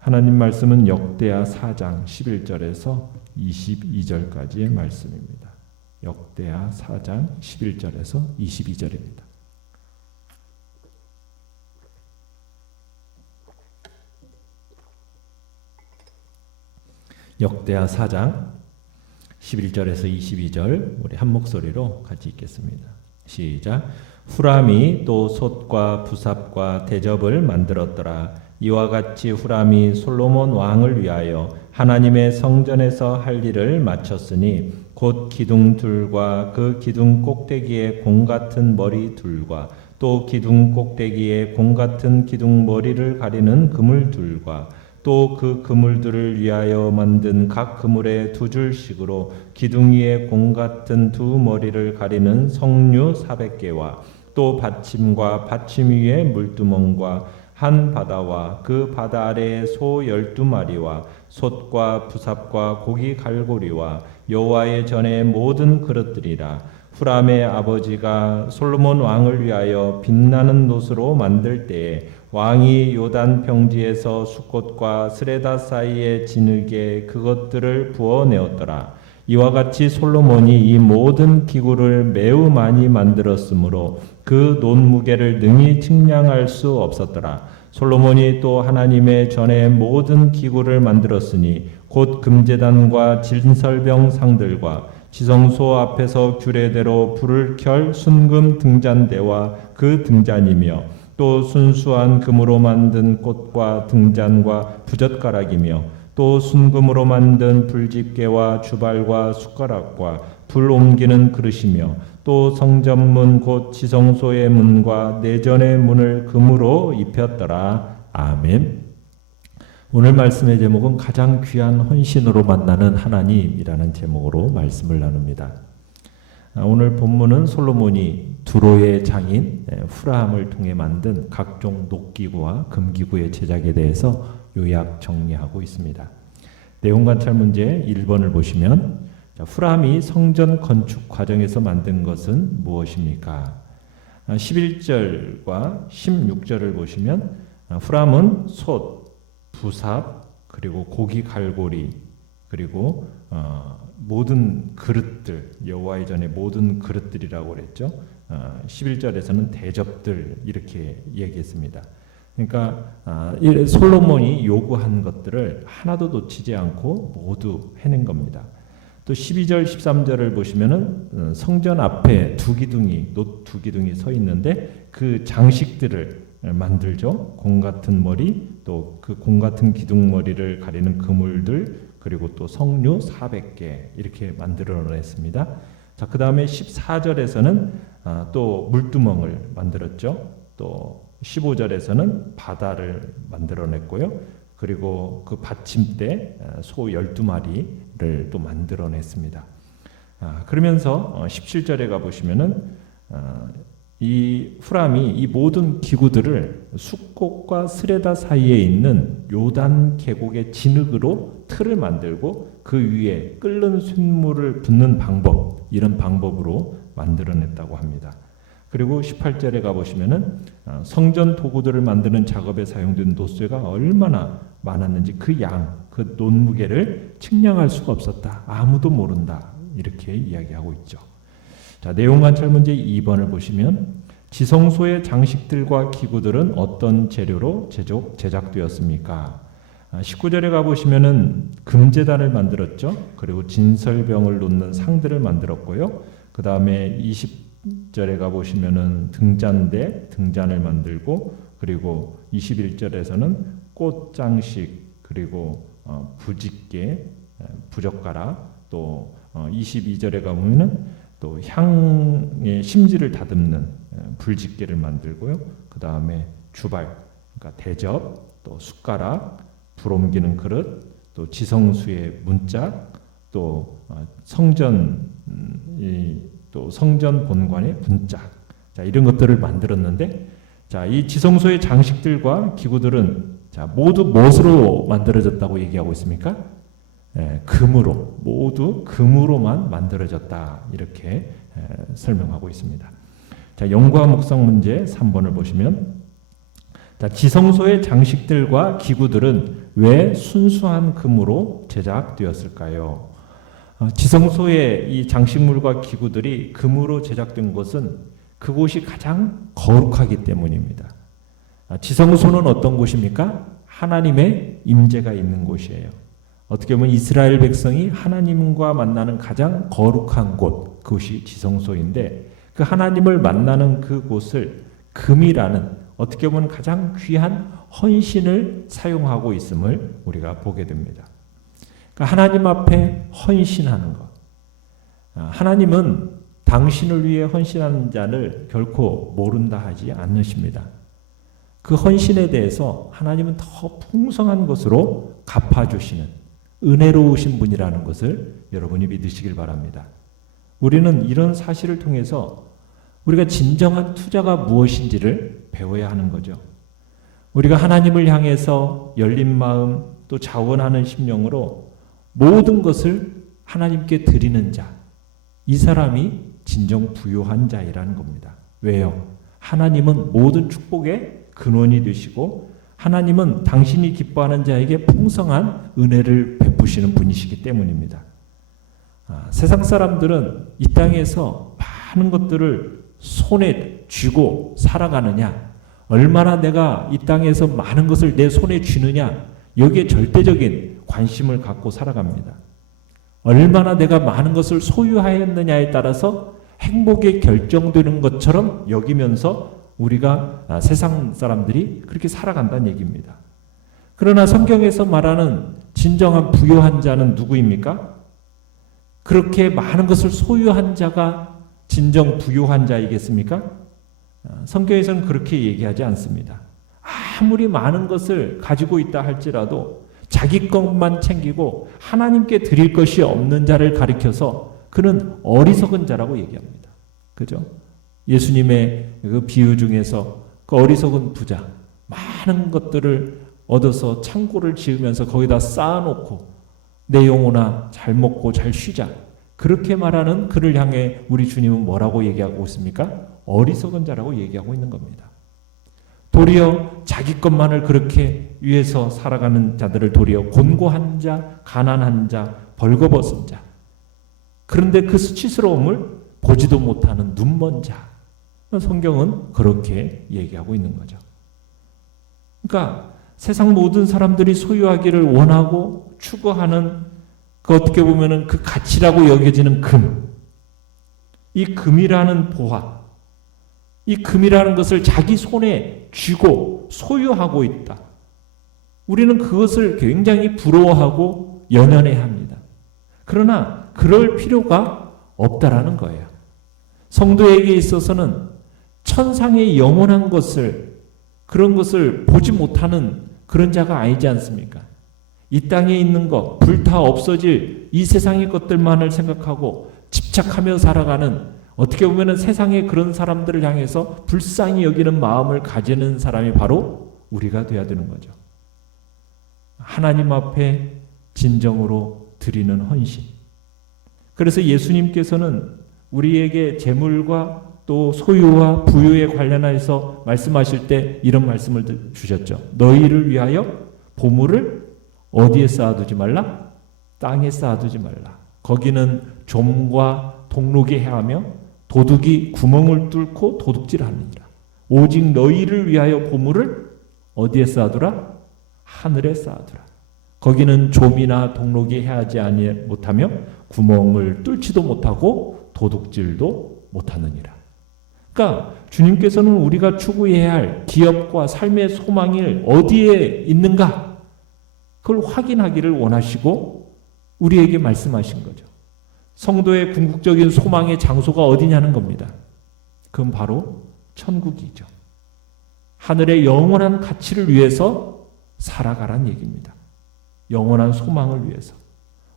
하나님 말씀은 역대하 4장 11절에서 22절까지의 말씀입니다. 역대하 4장 11절에서 22절입니다. 역대하 4장 11절에서 22절 우리 한 목소리로 같이 읽겠습니다. 시작. 후람이 또 솥과 부삽과 대접을 만들었더라. 이와 같이 후람이 솔로몬 왕을 위하여 하나님의 성전에서 할 일을 마쳤으니 곧 기둥 둘과 그 기둥 꼭대기에 공 같은 머리 둘과 또 기둥 꼭대기에 공 같은 기둥 머리를 가리는 그물 둘과 또 그 그물들을 위하여 만든 각 그물에 두 줄씩으로 기둥 위에 공 같은 두 머리를 가리는 석류 400개와 또 받침과 받침 위에 물두멍과 한 바다와 그 바다 아래에 소 12마리와 솥과 부삽과 고기 갈고리와 여호와의 전의 모든 그릇들이라. 후람의 아버지가 솔로몬 왕을 위하여 빛나는 놋으로 만들 때에 왕이 요단 평지에서 숫꽃과 스레다 사이에 진흙에 그것들을 부어내었더라. 이와 같이 솔로몬이 이 모든 기구를 매우 많이 만들었으므로 그 놋 무게를 능히 측량할 수 없었더라. 솔로몬이 또 하나님의 전에 모든 기구를 만들었으니 곧 금제단과 진설병 상들과 지성소 앞에서 규례대로 불을 켤 순금 등잔대와 그 등잔이며 또 순수한 금으로 만든 꽃과 등잔과 부젓가락이며 또 순금으로 만든 불집게와 주발과 숟가락과 불 옮기는 그릇이며 또 성전문 곧 지성소의 문과 내전의 문을 금으로 입혔더라. 아멘. 오늘 말씀의 제목은 가장 귀한 헌신으로 만나는 하나님이라는 제목으로 말씀을 나눕니다. 오늘 본문은 솔로몬이 두로의 장인 후람을 통해 만든 각종 놋기구와 금기구의 제작에 대해서 요약 정리하고 있습니다. 내용 관찰 문제 1번을 보시면 후람이 성전 건축 과정에서 만든 것은 무엇입니까? 11절과 16절을 보시면 후람은 솥, 부삽, 그리고 고기 갈고리, 그리고 모든 그릇들, 여호와의 전의 모든 그릇들이라고 그랬죠. 11절에서는 대접들 이렇게 얘기했습니다. 그러니까 솔로몬이 요구한 것들을 하나도 놓치지 않고 모두 해낸 겁니다. 또 12절, 13절을 보시면은 성전 앞에 두 기둥이, 놋 두 기둥이 서 있는데 그 장식들을 만들죠. 공 같은 머리, 또 그 공 같은 기둥 머리를 가리는 그물들, 그리고 또 석류 400개 이렇게 만들어냈습니다. 자, 그 다음에 14절에서는 또 물두멍을 만들었죠. 또 15절에서는 바다를 만들어냈고요. 그리고 그 받침대 소 12마리를 또 만들어냈습니다. 그러면서 17절에 가보시면은 이 후람이 이 모든 기구들을 숫꽃과 스레다 사이에 있는 요단 계곡의 진흙으로 틀을 만들고 그 위에 끓는 쇳물을 붓는 방법, 이런 방법으로 만들어냈다고 합니다. 그리고 18절에 가보시면은 성전 도구들을 만드는 작업에 사용된 놋쇠가 얼마나 많았는지 그 놋 무게를 측량할 수가 없었다. 아무도 모른다. 이렇게 이야기하고 있죠. 자, 내용 관찰 문제 2번을 보시면 지성소의 장식들과 기구들은 어떤 재료로 제작되었습니까? 19절에 가보시면은 금제단을 만들었죠. 그리고 진설병을 놓는 상들을 만들었고요. 그 다음에 20절에 가보시면은 등잔을 만들고, 그리고 21절에서는 꽃장식, 그리고 부집게, 부젓가락, 또 22절에 가보면은 또 향의 심지를 다듬는 불집게를 만들고요. 그 다음에 주발, 그러니까 대접, 또 숟가락, 불 옮기는 그릇, 또 지성수의 문짝, 또 성전 본관의 분짝, 자, 이런 것들을 만들었는데, 자, 이 지성소의 장식들과 기구들은 자, 모두 무엇으로 만들어졌다고 얘기하고 있습니까? 금으로, 모두 금으로만 만들어졌다, 이렇게 설명하고 있습니다. 자, 연구와 묵상 문제 3번을 보시면 자, 지성소의 장식들과 기구들은 왜 순수한 금으로 제작되었을까요? 지성소의 이 장식물과 기구들이 금으로 제작된 것은 그곳이 가장 거룩하기 때문입니다. 지성소는 어떤 곳입니까? 하나님의 임재가 있는 곳이에요. 어떻게 보면 이스라엘 백성이 하나님과 만나는 가장 거룩한 곳, 그것이 지성소인데 그 하나님을 만나는 그곳을 금이라는 어떻게 보면 가장 귀한 헌신을 사용하고 있음을 우리가 보게 됩니다. 그러니까 하나님 앞에 헌신하는 것. 하나님은 당신을 위해 헌신하는 자를 결코 모른다 하지 않으십니다. 그 헌신에 대해서 하나님은 더 풍성한 것으로 갚아주시는 은혜로우신 분이라는 것을 여러분이 믿으시길 바랍니다. 우리는 이런 사실을 통해서 우리가 진정한 투자가 무엇인지를 배워야 하는 거죠. 우리가 하나님을 향해서 열린 마음 또 자원하는 심령으로 모든 것을 하나님께 드리는 자, 이 사람이 진정 부요한 자이라는 겁니다. 왜요? 하나님은 모든 축복의 근원이 되시고 하나님은 당신이 기뻐하는 자에게 풍성한 은혜를 베푸시는 분이시기 때문입니다. 세상 사람들은 이 땅에서 많은 것들을 손에 쥐고 살아가느냐, 얼마나 내가 이 땅에서 많은 것을 내 손에 쥐느냐, 여기에 절대적인 관심을 갖고 살아갑니다. 얼마나 내가 많은 것을 소유하였느냐에 따라서 행복이 결정되는 것처럼 여기면서 우리가 세상 사람들이 그렇게 살아간다는 얘기입니다. 그러나 성경에서 말하는 진정한 부요한 자는 누구입니까? 그렇게 많은 것을 소유한 자가 진정 부요한 자이겠습니까? 성경에서는 그렇게 얘기하지 않습니다. 아무리 많은 것을 가지고 있다 할지라도 자기 것만 챙기고 하나님께 드릴 것이 없는 자를 가리켜서 그는 어리석은 자라고 얘기합니다. 그죠? 예수님의 그 비유 중에서 그 어리석은 부자, 많은 것들을 얻어서 창고를 지으면서 거기다 쌓아놓고 내 영혼아 잘 먹고 잘 쉬자, 그렇게 말하는 그를 향해 우리 주님은 뭐라고 얘기하고 있습니까? 어리석은 자라고 얘기하고 있는 겁니다. 도리어 자기 것만을 그렇게 위해서 살아가는 자들을 도리어 곤고한 자, 가난한 자, 벌거벗은 자, 그런데 그 수치스러움을 보지도 못하는 눈먼 자, 성경은 그렇게 얘기하고 있는 거죠. 그러니까 세상 모든 사람들이 소유하기를 원하고 추구하는 그 어떻게 보면은 그 가치라고 여겨지는 금, 이 금이라는 보화, 이 금이라는 것을 자기 손에 쥐고 소유하고 있다. 우리는 그것을 굉장히 부러워하고 연연해야 합니다. 그러나 그럴 필요가 없다라는 거예요. 성도에게 있어서는 천상의 영원한 것을, 그런 것을 보지 못하는 그런 자가 아니지 않습니까? 이 땅에 있는 것, 불타 없어질 이 세상의 것들만을 생각하고 집착하며 살아가는, 어떻게 보면 세상의 그런 사람들을 향해서 불쌍히 여기는 마음을 가지는 사람이 바로 우리가 돼야 되는 거죠. 하나님 앞에 진정으로 드리는 헌신. 그래서 예수님께서는 우리에게 재물과 또 소유와 부유에 관련해서 말씀하실 때 이런 말씀을 주셨죠. 너희를 위하여 보물을 어디에 쌓아두지 말라? 땅에 쌓아두지 말라. 거기는 좀과 동록이 해하며 도둑이 구멍을 뚫고 도둑질하느니라. 오직 너희를 위하여 보물을 어디에 쌓아두라? 하늘에 쌓아두라. 거기는 좀이나 동록이 해하지 못하며 구멍을 뚫지도 못하고 도둑질도 못하느니라. 그러니까 주님께서는 우리가 추구해야 할 기업과 삶의 소망이 어디에 있는가, 그걸 확인하기를 원하시고 우리에게 말씀하신 거죠. 성도의 궁극적인 소망의 장소가 어디냐는 겁니다. 그건 바로 천국이죠. 하늘의 영원한 가치를 위해서 살아가란 얘기입니다. 영원한 소망을 위해서.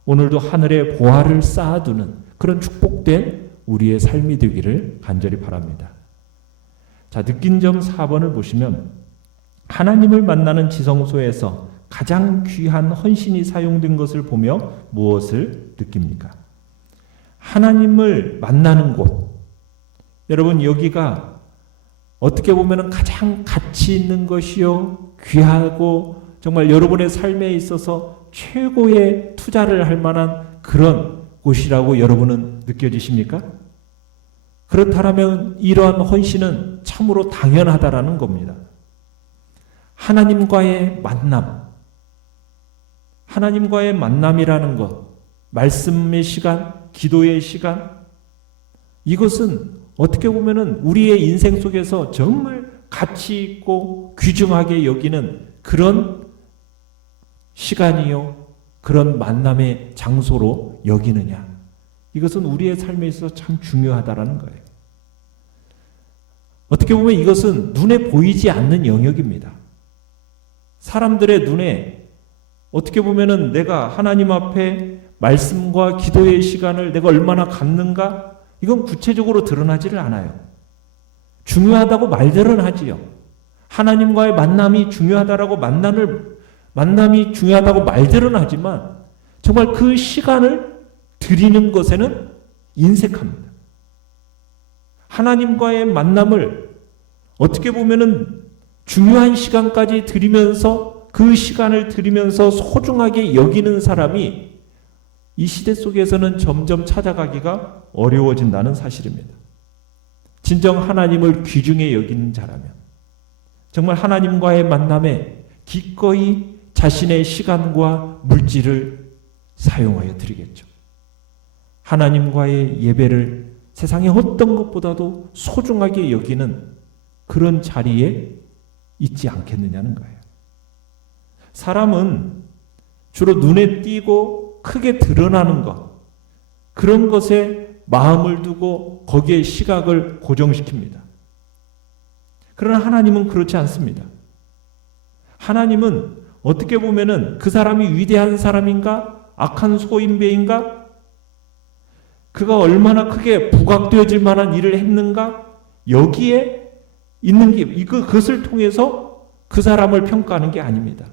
오늘도 하늘의 보화를 쌓아두는 그런 축복된 우리의 삶이 되기를 간절히 바랍니다. 자, 느낀 점 4번을 보시면 하나님을 만나는 지성소에서 가장 귀한 헌신이 사용된 것을 보며 무엇을 느낍니까? 하나님을 만나는 곳. 여러분, 여기가 어떻게 보면 가장 가치 있는 것이요, 귀하고 정말 여러분의 삶에 있어서 최고의 투자를 할 만한 그런 곳이라고 여러분은 느껴지십니까? 그렇다면 이러한 헌신은 참으로 당연하다라는 겁니다. 하나님과의 만남, 하나님과의 만남이라는 것, 말씀의 시간, 기도의 시간, 이것은 어떻게 보면은 우리의 인생 속에서 정말 가치 있고 귀중하게 여기는 그런 시간이요, 그런 만남의 장소로 여기느냐, 이것은 우리의 삶에 있어서 참 중요하다라는 거예요. 어떻게 보면 이것은 눈에 보이지 않는 영역입니다. 사람들의 눈에 어떻게 보면은 내가 하나님 앞에 말씀과 기도의 시간을 내가 얼마나 갖는가, 이건 구체적으로 드러나지를 않아요. 중요하다고 말들은 하지요. 하나님과의 만남이 중요하다라고 만남이 중요하다고 말들은 하지만 정말 그 시간을 드리는 것에는 인색합니다. 하나님과의 만남을 어떻게 보면은 중요한 시간까지 드리면서 그 시간을 드리면서 소중하게 여기는 사람이 이 시대 속에서는 점점 찾아가기가 어려워진다는 사실입니다. 진정 하나님을 귀중히 여기는 자라면 정말 하나님과의 만남에 기꺼이 자신의 시간과 물질을 사용하여 드리겠죠. 하나님과의 예배를 세상의 어떤 것보다도 소중하게 여기는 그런 자리에 있지 않겠느냐는 거예요. 사람은 주로 눈에 띄고 크게 드러나는 것, 그런 것에 마음을 두고 거기에 시각을 고정시킵니다. 그러나 하나님은 그렇지 않습니다. 하나님은 어떻게 보면은 그 사람이 위대한 사람인가, 악한 소인배인가, 그가 얼마나 크게 부각되어질 만한 일을 했는가, 여기에 있는 게 그것을 통해서 그 사람을 평가하는 게 아닙니다.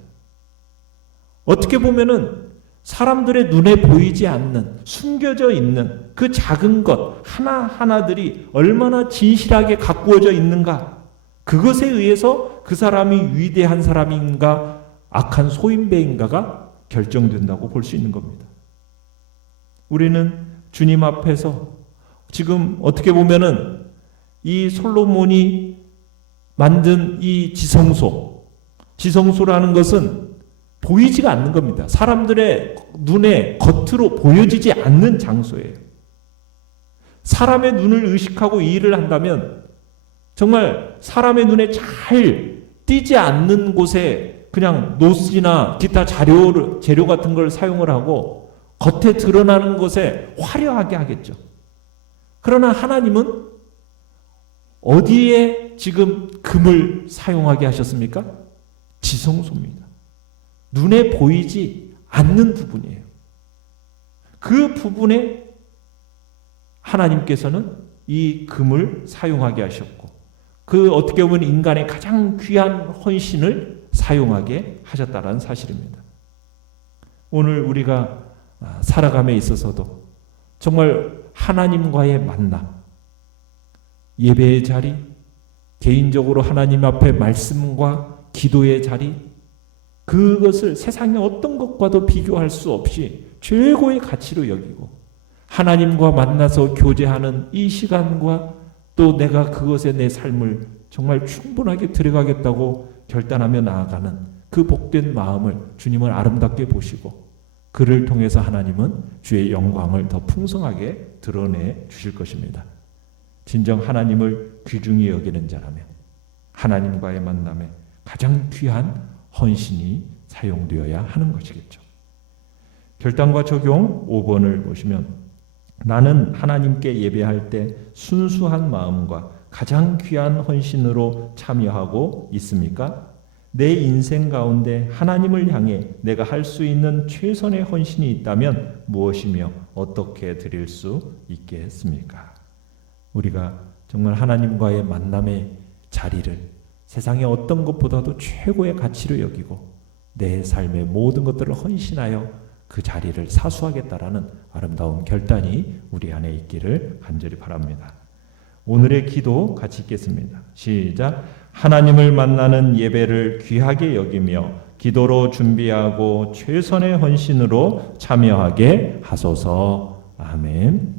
어떻게 보면은 사람들의 눈에 보이지 않는, 숨겨져 있는 그 작은 것 하나하나들이 얼마나 진실하게 가꾸어져 있는가, 그것에 의해서 그 사람이 위대한 사람인가 악한 소인배인가가 결정된다고 볼 수 있는 겁니다. 우리는 주님 앞에서 지금 어떻게 보면은 이 솔로몬이 만든 이 지성소라는 것은 보이지가 않는 겁니다. 사람들의 눈에 겉으로 보여지지 않는 장소예요. 사람의 눈을 의식하고 이 일을 한다면 정말 사람의 눈에 잘 띄지 않는 곳에 그냥 노스나 기타 재료 같은 걸 사용을 하고 겉에 드러나는 것에 화려하게 하겠죠. 그러나 하나님은 어디에 지금 금을 사용하게 하셨습니까? 지성소입니다. 눈에 보이지 않는 부분이에요. 그 부분에 하나님께서는 이 금을 사용하게 하셨고, 그 어떻게 보면 인간의 가장 귀한 헌신을 사용하게 하셨다는 사실입니다. 오늘 우리가 살아감에 있어서도 정말 하나님과의 만남, 예배의 자리, 개인적으로 하나님 앞에 말씀과 기도의 자리, 그것을 세상의 어떤 것과도 비교할 수 없이 최고의 가치로 여기고 하나님과 만나서 교제하는 이 시간과 또 내가 그것에 내 삶을 정말 충분하게 들어가겠다고 결단하며 나아가는 그 복된 마음을 주님은 아름답게 보시고 그를 통해서 하나님은 주의 영광을 더 풍성하게 드러내 주실 것입니다. 진정 하나님을 귀중히 여기는 자라면 하나님과의 만남에 가장 귀한 헌신이 사용되어야 하는 것이겠죠. 결단과 적용 5번을 보시면 나는 하나님께 예배할 때 순수한 마음과 가장 귀한 헌신으로 참여하고 있습니까? 내 인생 가운데 하나님을 향해 내가 할 수 있는 최선의 헌신이 있다면 무엇이며 어떻게 드릴 수 있겠습니까? 우리가 정말 하나님과의 만남의 자리를 세상의 어떤 것보다도 최고의 가치로 여기고 내 삶의 모든 것들을 헌신하여 그 자리를 사수하겠다라는 아름다운 결단이 우리 안에 있기를 간절히 바랍니다. 오늘의 기도 같이 읽겠습니다. 시작. 하나님을 만나는 예배를 귀하게 여기며 기도로 준비하고 최선의 헌신으로 참여하게 하소서. 아멘.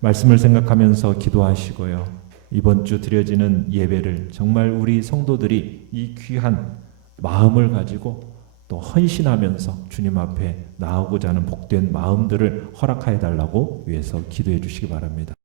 말씀을 생각하면서 기도하시고요. 이번 주 드려지는 예배를 정말 우리 성도들이 이 귀한 마음을 가지고 또 헌신하면서 주님 앞에 나오고자 하는 복된 마음들을 허락하여 달라고 위해서 기도해 주시기 바랍니다.